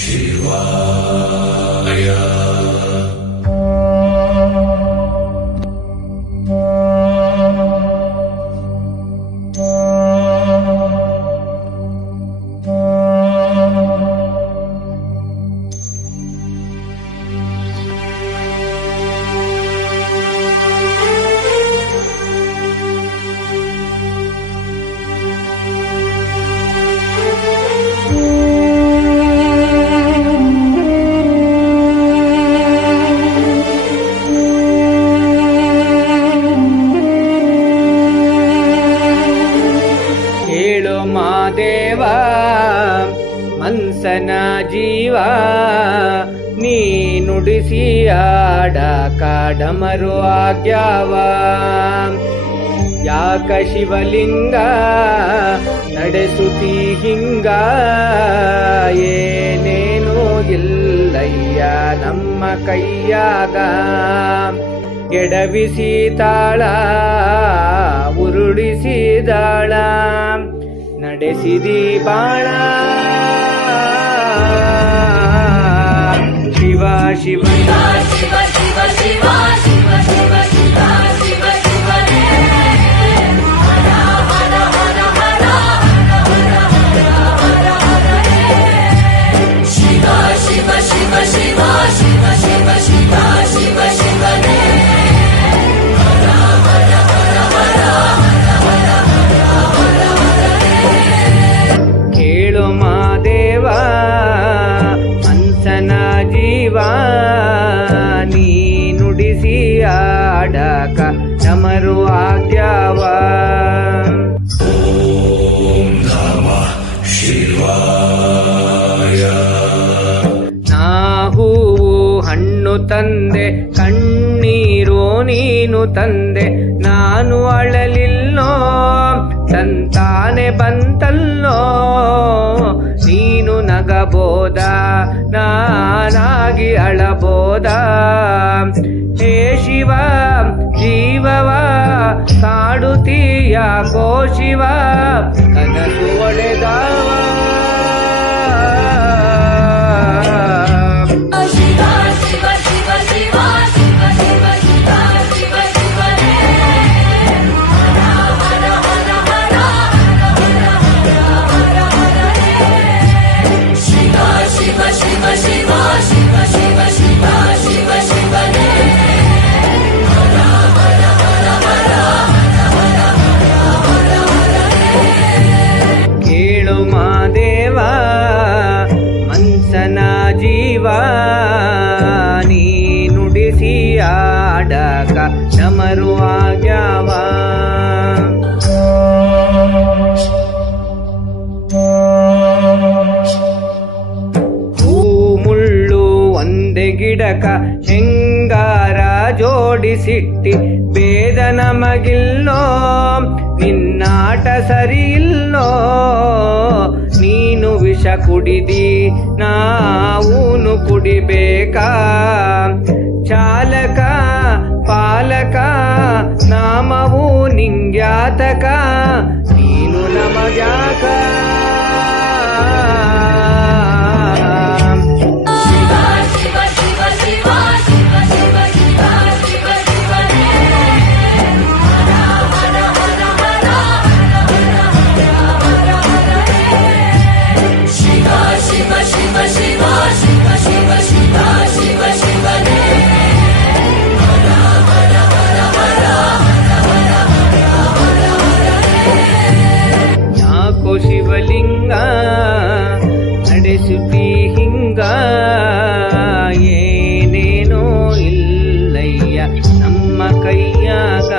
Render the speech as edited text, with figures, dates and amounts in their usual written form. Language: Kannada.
ಶಿವಾಯ. ಮಾದೇವ ಮನ್ಸನ ಜೀವ ನೀ ನುಡಿಸಿ ಆಡ ಕಾಡಮರು ಆಗ್ಯಾವ. ಯಾಕ ಶಿವಲಿಂಗ ನಡೆಸುತ್ತಿ ಹಿಂಗ, ಏನೇನು ಇಲ್ಲಯ್ಯ ನಮ್ಮ ಕೈಯಾಗ. ಎಡವಿಸಿ ತಾಳ ಉರುಳಿಸಿದಾಳ, ನಡೆಸಿದಿ ಬಾಳ. ಶಿವ ಶಿವ ಶಿವ ಶಿವ ಶಿವ ಶಿವ ಶಿವ ಶಿವ ಶಿವ ಶಿವನೇ. ಹರ ಹರ ಹರ ಹರ ಹರ ಹರ ಹರ ಹರೇ. ಶಿವ ಶಿವ ಶಿವ ಶಿವ ಶಿವ ಶಿವ ಶಿವ ಶಿವ ಶಿವನೇ. ಹರ ಹರ ಹರ ಹರ ಹರ ಹರ ಹರ ಹರೇ. ಕೇಳು ಮಾದೇವ ಮನ್ಸನ ಜೀವ, ನೀ ನುಡಿಸಿ ಆಡಕ ಡಮರು ಆಗ್ಯಾವ. ಓಂ ನಮಃ ಶಿವಾಯ. ನಾ ಹೂವು ಹಣ್ಣು ತಂದೆ, ಕಣ್ಣೀರು ನೀನು ತಂದೆ. ನಾನು ಅಳಲಿಲ್ಲೋ ತಂತಾನೆ ಬಂತಲ್ಲೋ, ನೀನು ನಗಬೋದ ನಾನಾಗಿ ಅಳಬೋದ. ಹೇ ಶಿವ ಜೀವವ ಕಾಡುತ್ತೀಯಾಕೋ ಶಿವ, ಕನಸು ಒಡೆದವ. ಶಿವ ಶಿವ ಶಿವ ಶಿವ ಶಿವ ಶಿವ ಶಿವ ಶಿವ ಶಿವನೇ. ಹರ ಹರ ಹರ ಹರ ಹರ ಹರ ಹರ ಹರೇ. ಶಿವ ಶಿವ ಶಿವ ಶಿವ ಶಿವ ಶಿವ ಶಿವ ಶಿವ ಶಿವನೇ. ಹರ ಹರ ಹರ ಹರ ಹರ ಹರ ಹರ ಹರೇ. ಕೇಳು ಮಾದೇವ ಮನ್ಸನ ಜೀವ, ನೀ ನುಡಿಸಿ ಆಡಕ ಡಮರು ಆಗ್ಯಾವ. ಹೂ ಮುಳ್ಳು ಒಂದೇ ಗಿಡಕ ಹೆಂಗಾರ ಜೋಡಿಸಿಟ್ಟಿ, ಭೇದ ನಮಗಿಲ್ಲೋ ನಿನ್ನಾಟ ಸರಿ ಇಲ್ಲೋ. ನೀನು ವಿಷ ಕುಡಿದಿ ನಾವೂನು ಕುಡಿಬೇಕಾ, ಚಾಲಕ ಪಾಲಕ ನಾಮವು ನಿಂಗ್ಯಾತಕ, ನೀನು ನಮಗ್ಯಾಕ. ಶಿವ ಶಿವ ಶಿವ ಶಿವ ಶಿವ ಶಿವ ಶಿವ ಶಿವ ಶಿವನೇ. ಹರ ಹರ ಹರ ಹರ ಹರ ಹರ ಹರ ಹರೇ. ಶಿವ ಶಿವ ಶಿವ ಶಿವ ಶಿವ ಶಿವ ಶಿವ ಶಿವ ಶಿವನೇ. ಹರ ಹರ ಹರ ಹರ ಹರ ಹರ ಹರ ಹರೇ. ಯಾಕೋ ಶಿವಲಿಂಗ ನಡೆಸುತ್ತಿ ಹಿಂಗ, ಏನೇನೋ ಇಲ್ಲಯ್ಯ ನಮ್ಮ ಕೈಯಾಗ.